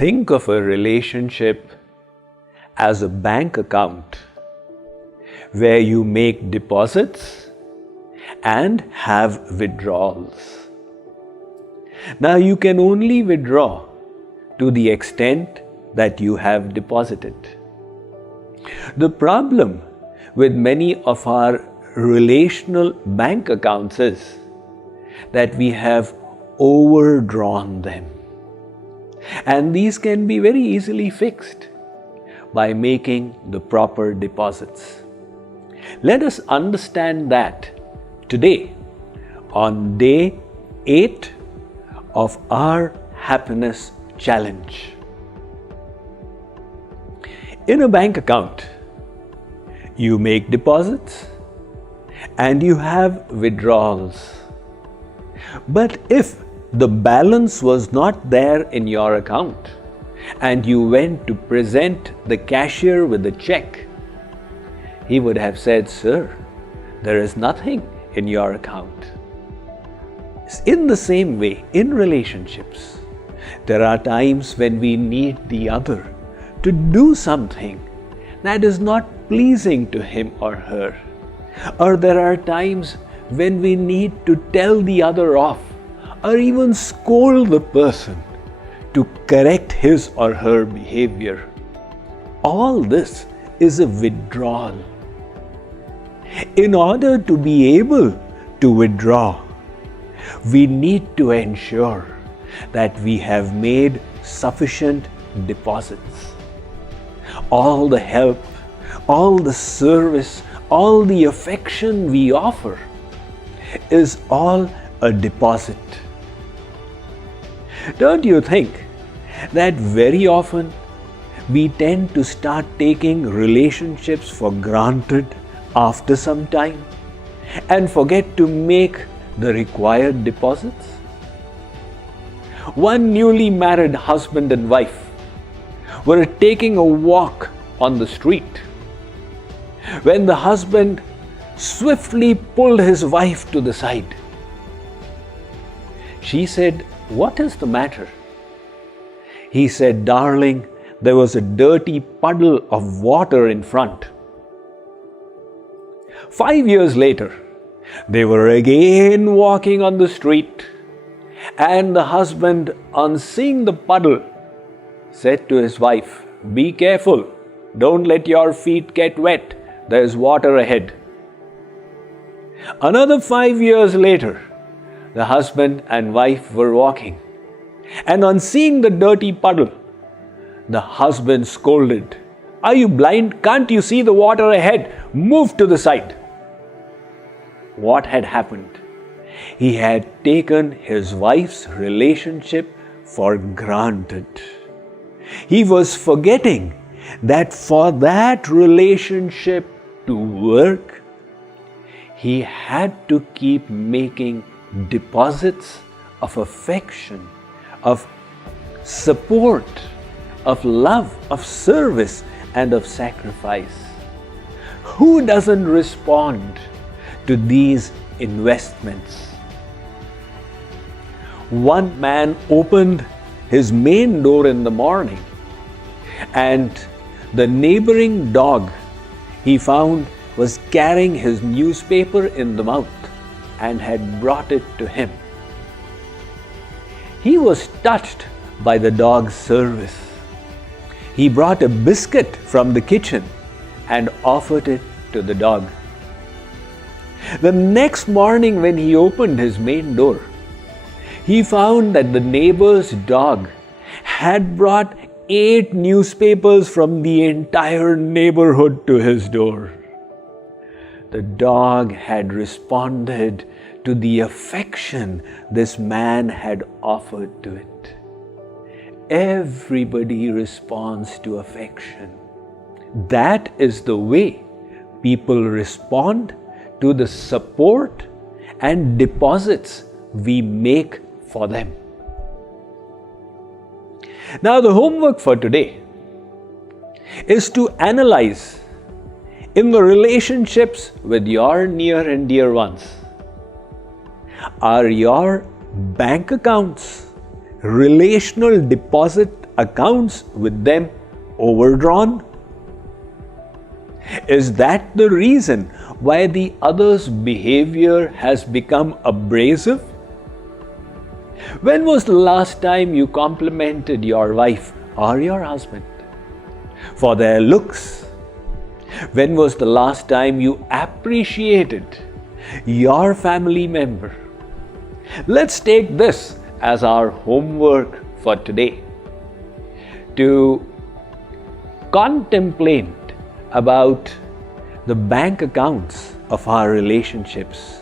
Think of a relationship as a bank account where you make deposits and have withdrawals. Now you can only withdraw to the extent that you have deposited. The problem with many of our relational bank accounts is that we have overdrawn them. And these can be very easily fixed by making the proper deposits. Let us understand that today, on day 8 of our happiness challenge. In a bank account, you make deposits and you have withdrawals. But if the balance was not there in your account and you went to present the cashier with the check, he would have said, "Sir, there is nothing in your account." In the same way, in relationships, there are times when we need the other to do something that is not pleasing to him or her. Or there are times when we need to tell the other off or even scold the person to correct his or her behavior. All this is a withdrawal. In order to be able to withdraw, we need to ensure that we have made sufficient deposits. All the help, all the service, all the affection we offer is all a deposit. Don't you think that very often we tend to start taking relationships for granted after some time and forget to make the required deposits? One newly married husband and wife were taking a walk on the street when the husband swiftly pulled his wife to the side. She said, "What is the matter?" He said, "Darling, there was a dirty puddle of water in front." 5 years later, they were again walking on the street, and the husband, on seeing the puddle, said to his wife, "Be careful, don't let your feet get wet, there's water ahead." Another 5 years later, the husband and wife were walking, and on seeing the dirty puddle, the husband scolded, "Are you blind? Can't you see the water ahead? Move to the side." What had happened? He had taken his wife's relationship for granted. He was forgetting that for that relationship to work, he had to keep making deposits of affection, of support, of love, of service, and of sacrifice. Who doesn't respond to these investments? One man opened his main door in the morning, and the neighboring dog he found was carrying his newspaper in the mouth and had brought it to him. He was touched by the dog's service. He brought a biscuit from the kitchen and offered it to the dog. The next morning, when he opened his main door, he found that the neighbor's dog had brought 8 newspapers from the entire neighborhood to his door. The dog had responded to the affection this man had offered to it. Everybody responds to affection. That is the way people respond to the support and deposits we make for them. Now, the homework for today is to analyze in the relationships with your near and dear ones. Are your bank accounts relational deposit accounts with them overdrawn? Is that the reason why the other's behavior has become abrasive? When was the last time you complimented your wife or your husband for their looks? When was the last time you appreciated your family member? Let's take this as our homework for today, to contemplate about the bank accounts of our relationships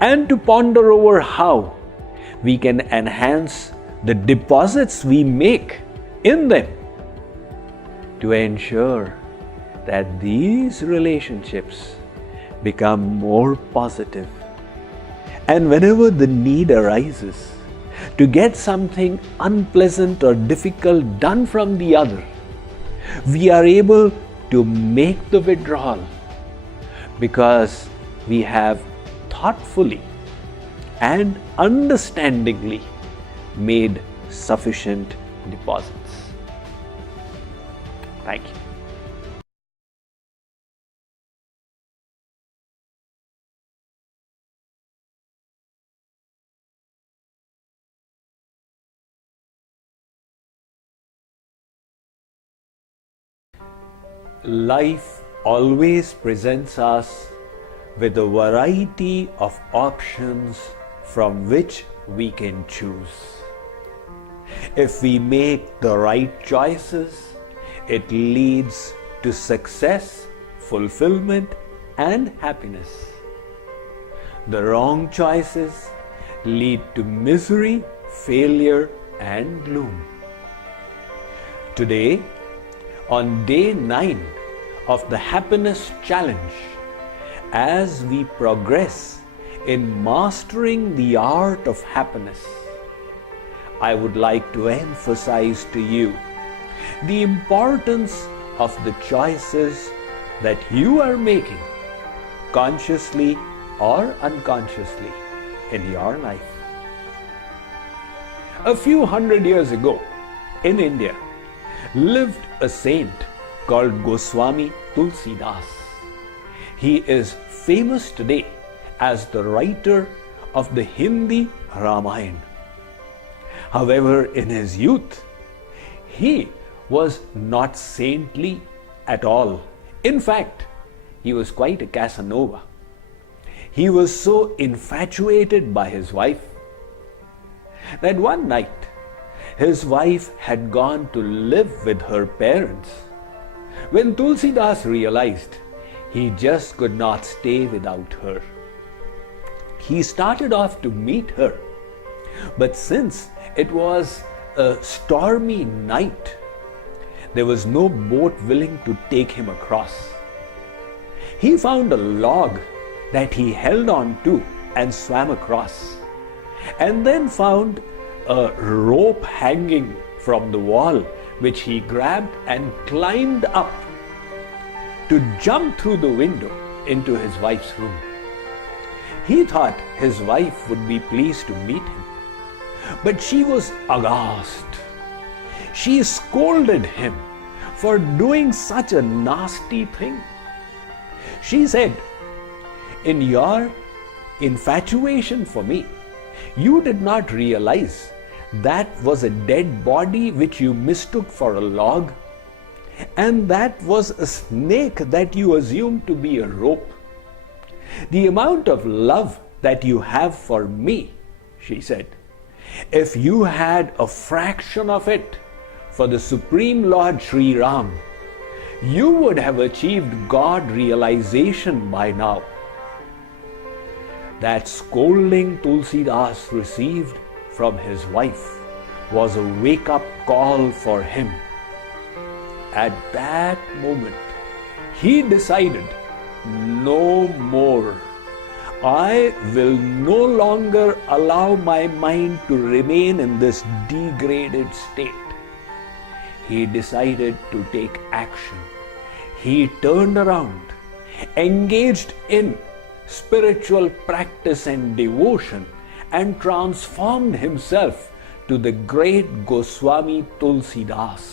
and to ponder over how we can enhance the deposits we make in them to ensure that these relationships become more positive. And whenever the need arises to get something unpleasant or difficult done from the other, we are able to make the withdrawal because we have thoughtfully and understandingly made sufficient deposits. Thank you. Life always presents us with a variety of options from which we can choose. If we make the right choices, it leads to success, fulfillment, and happiness. The wrong choices lead to misery, failure, and gloom. Today, on day 9 of the Happiness Challenge, as we progress in mastering the art of happiness, I would like to emphasize to you the importance of the choices that you are making, consciously or unconsciously, in your life. A few hundred years ago, in India, lived a saint called Swami Tulsidas. He is famous today as the writer of the Hindi Ramayana. However, in his youth, he was not saintly at all. In fact, he was quite a Casanova. He was so infatuated by his wife that one night his wife had gone to live with her parents. When Tulsidas realized he just could not stay without her, he started off to meet her. But since it was a stormy night, there was no boat willing to take him across. He found a log that he held on to and swam across, and then found a rope hanging from the wall, which he grabbed and climbed up to jump through the window into his wife's room. He thought his wife would be pleased to meet him, but she was aghast. She scolded him for doing such a nasty thing. She said, "In your infatuation for me, you did not realize that was a dead body which you mistook for a log, and that was a snake that you assumed to be a rope. The amount of love that you have for me," she said, "if you had a fraction of it for the Supreme Lord Sri Ram, you would have achieved God realization by now." That scolding Tulsidas received from his wife was a wake-up call for him. At that moment, he decided, no more. I will no longer allow my mind to remain in this degraded state. He decided to take action. He turned around, engaged in spiritual practice and devotion, and transformed himself to the great Goswami Tulsidas.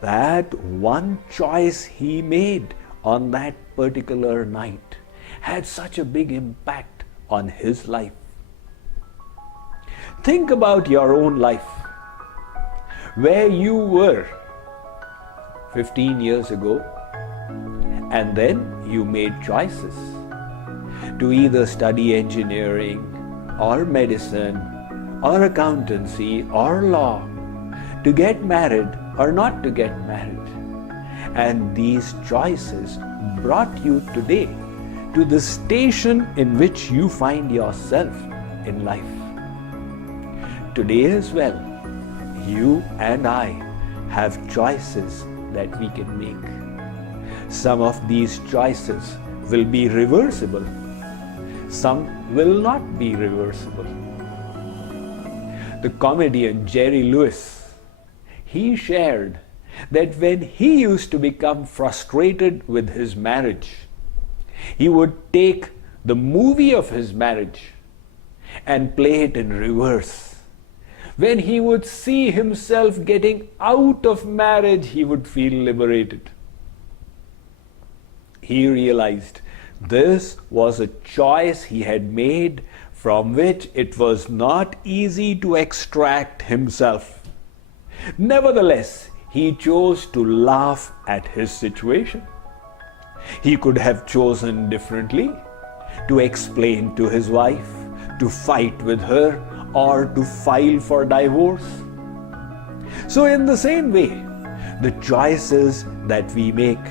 That one choice he made on that particular night had such a big impact on his life. Think about your own life, where you were 15 years ago, and then you made choices to either study engineering or medicine or accountancy or law, to get married or not to get married. And these choices brought you today to the station in which you find yourself in life. Today as well, you and I have choices that we can make. Some of these choices will be reversible. Some will not be reversible. The comedian Jerry Lewis, he shared that when he used to become frustrated with his marriage, he would take the movie of his marriage and play it in reverse. When he would see himself getting out of marriage, he would feel liberated. He realized this was a choice he had made from which it was not easy to extract himself. Nevertheless, he chose to laugh at his situation. He could have chosen differently, to explain to his wife, to fight with her, or to file for divorce. So in the same way, the choices that we make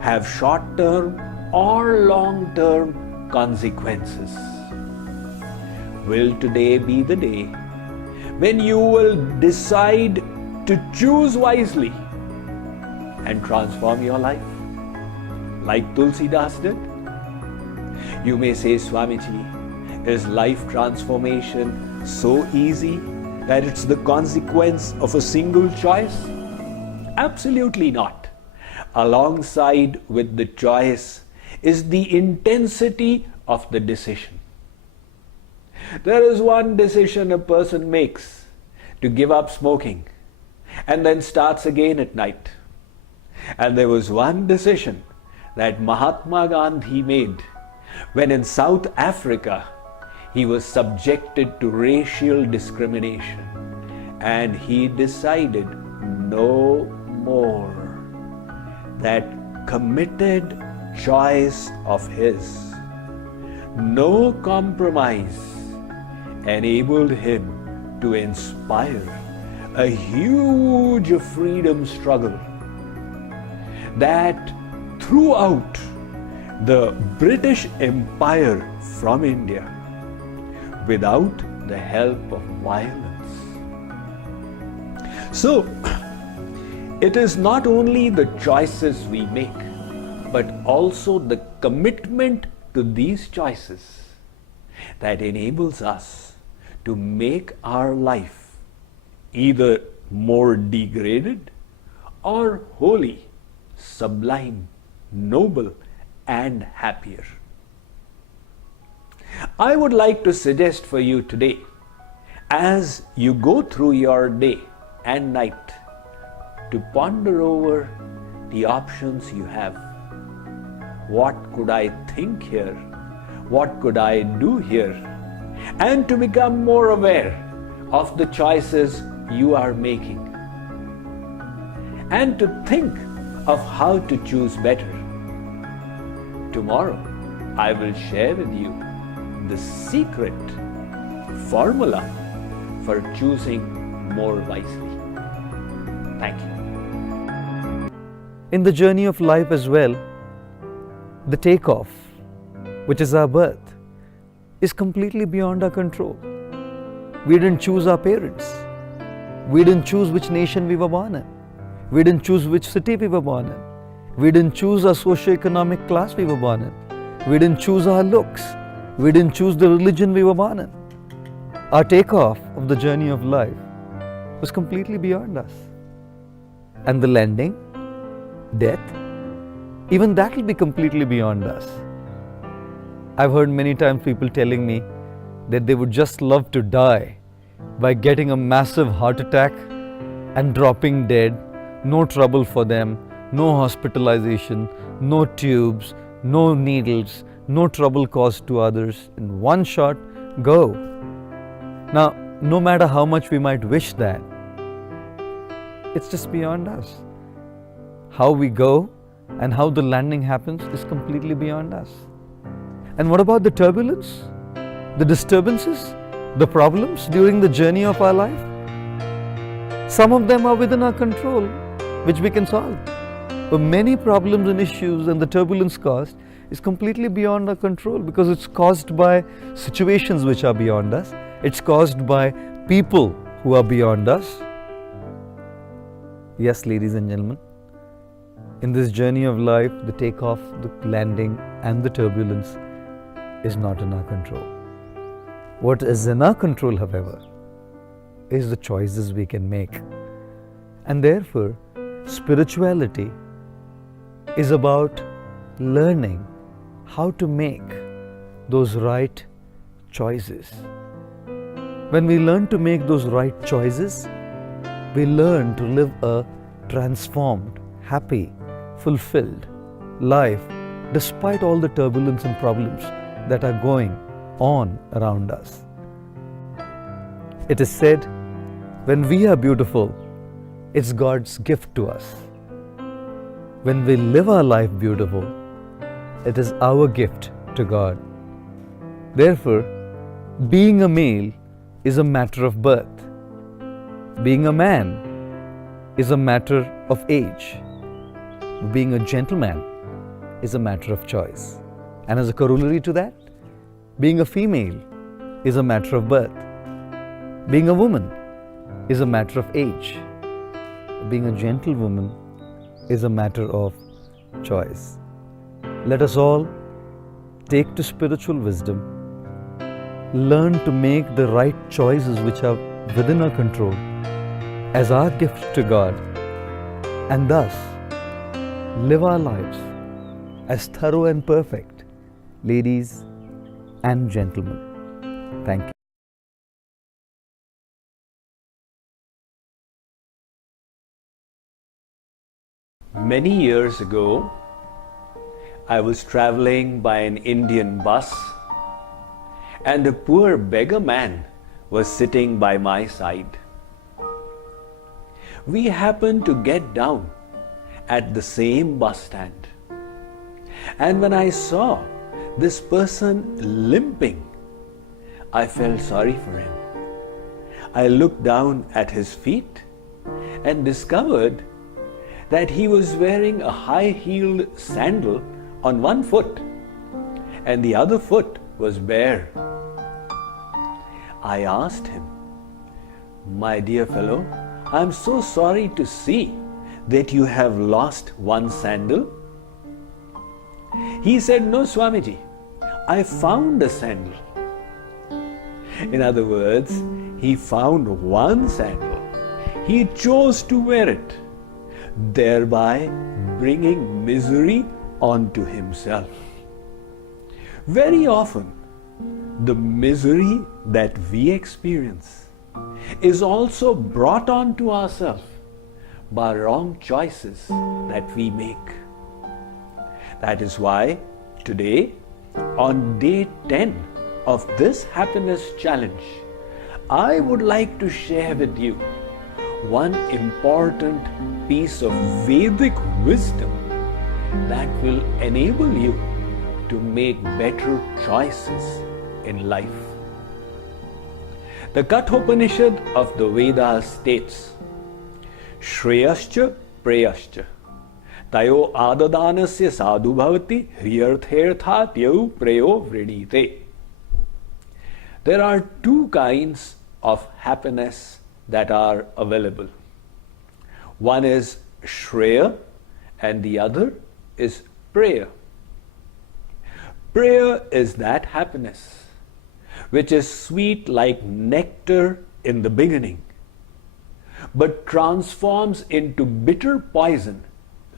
have short-term or long-term consequences. Will today be the day when you will decide to choose wisely and transform your life like Tulsidas did? You may say, Swamiji, is life transformation so easy that it's the consequence of a single choice? Absolutely not. Alongside with the choice is the intensity of the decision. There is one decision a person makes to give up smoking and then starts again at night. And there was one decision that Mahatma Gandhi made when in South Africa he was subjected to racial discrimination, and he decided no more. That committed choice of his, no compromise, enabled him to inspire a huge freedom struggle that throughout the British Empire from India, without the help of violence. So, it is not only the choices we make, but also the commitment to these choices that enables us to make our life either more degraded or holy, sublime, noble, and happier. I would like to suggest for you today, as you go through your day and night, to ponder over the options you have. What could I think here? What could I do here? And to become more aware of the choices you are making. And to think of how to choose better. Tomorrow, I will share with you the secret formula for choosing more wisely. Thank you. In the journey of life as well, the takeoff, which is our birth, is completely beyond our control. We didn't choose our parents. We didn't choose which nation we were born in. We didn't choose which city we were born in. We didn't choose our socio-economic class we were born in. We didn't choose our looks. We didn't choose the religion we were born in. Our takeoff of the journey of life was completely beyond us. And the landing, death, even that will be completely beyond us. I've heard many times people telling me that they would just love to die by getting a massive heart attack and dropping dead. No trouble for them, no hospitalization, no tubes, no needles, no trouble caused to others. In one shot, go. Now, no matter how much we might wish that, it's just beyond us. How we go and how the landing happens is completely beyond us. And what about the turbulence, the disturbances, the problems during the journey of our life? Some of them are within our control, which we can solve. But many problems and issues and the turbulence caused is completely beyond our control, because it's caused by situations which are beyond us. It's caused by people who are beyond us. Yes, ladies and gentlemen, in this journey of life, the takeoff, the landing and the turbulence is not in our control. What is in our control, however, is the choices we can make. And therefore, spirituality is about learning how to make those right choices. When we learn to make those right choices, we learn to live a transformed, happy, fulfilled life despite all the turbulence and problems that are going on around us. It is said, when we are beautiful, it's God's gift to us. When we live our life beautiful, it is our gift to God. Therefore, being a male is a matter of birth. Being a man is a matter of age. Being a gentleman is a matter of choice. And as a corollary to that, being a female is a matter of birth. Being a woman is a matter of age. Being a gentlewoman is a matter of choice. Let us all take to spiritual wisdom, learn to make the right choices which are within our control as our gift to God, and thus live our lives as thorough and perfect, ladies and gentlemen. Thank you. Many years ago, I was traveling by an Indian bus, and a poor beggar man was sitting by my side. We happened to get down at the same bus stand, and when I saw this person limping, I felt sorry for him. I looked down at his feet and discovered that he was wearing a high-heeled sandal on one foot and the other foot was bare. I asked him, "My dear fellow, I am so sorry to see that you have lost one sandal." He said, "No, Swamiji, I found a sandal." In other words, he found one sandal. He chose to wear it, thereby bringing misery onto himself. Very often, the misery that we experience is also brought on to ourselves by wrong choices that we make. That is why today, on day 10 of this happiness challenge, I would like to share with you one important piece of Vedic wisdom that will enable you to make better choices in life. The Kathopanishad of the Vedas states, Shreyascha Preyascha Tayo Adadanasya Sadhu Bhavati Hriyartherthat Yau Preyo Vridite. There are two kinds of happiness that are available. One is Shreya and the other is Preya. Preya is that happiness which is sweet like nectar in the beginning, but transforms into bitter poison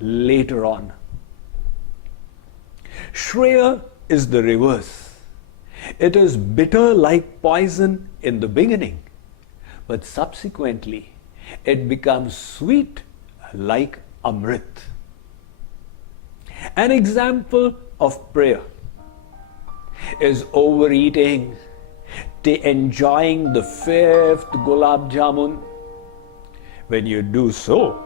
later on. Shreya is the reverse. It is bitter like poison in the beginning, but subsequently it becomes sweet like Amrit. An example of prayer is overeating, enjoying the fifth gulab jamun. When you do so,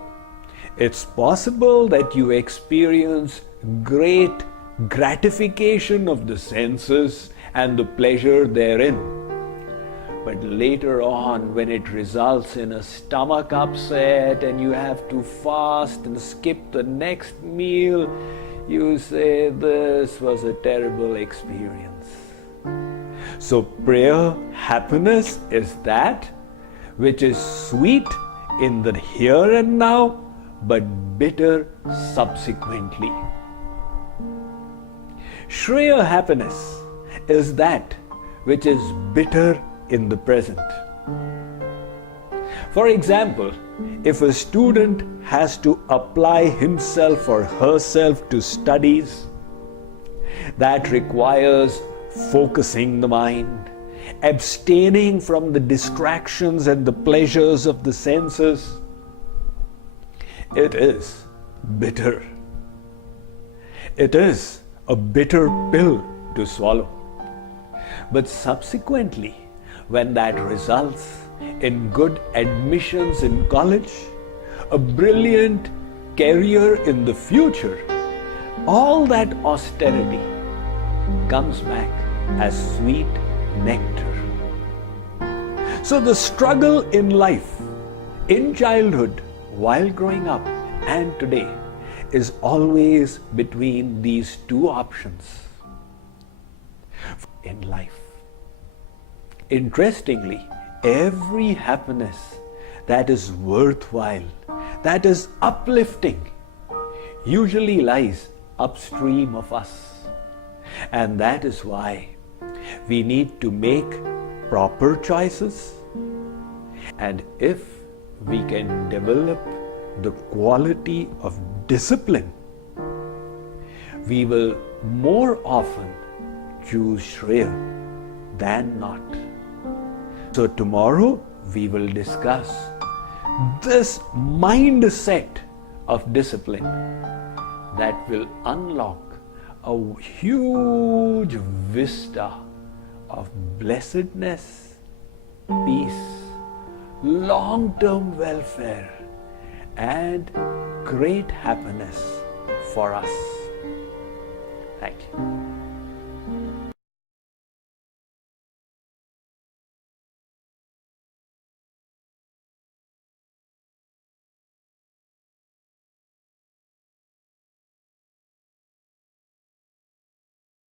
it's possible that you experience great gratification of the senses and the pleasure therein. But later on, when it results in a stomach upset and you have to fast and skip the next meal, you say, this was a terrible experience. So prayer happiness is that which is sweet in the here and now, but bitter subsequently. Shreya happiness is that which is bitter in the present. For example, if a student has to apply himself or herself to studies, that requires focusing the mind, abstaining from the distractions and the pleasures of the senses, it is bitter. It is a bitter pill to swallow. But subsequently, when that results in good admissions in college, a brilliant career in the future, all that austerity comes back as sweet nectar. So the struggle in life, in childhood, while growing up, and today, is always between these two options in life. Interestingly, every happiness that is worthwhile, that is uplifting, usually lies upstream of us. And that is why we need to make proper choices. And if we can develop the quality of discipline, we will more often choose Shreya than not. So tomorrow we will discuss this mindset of discipline that will unlock a huge vista of blessedness, peace, long-term welfare, and great happiness for us. Thank you.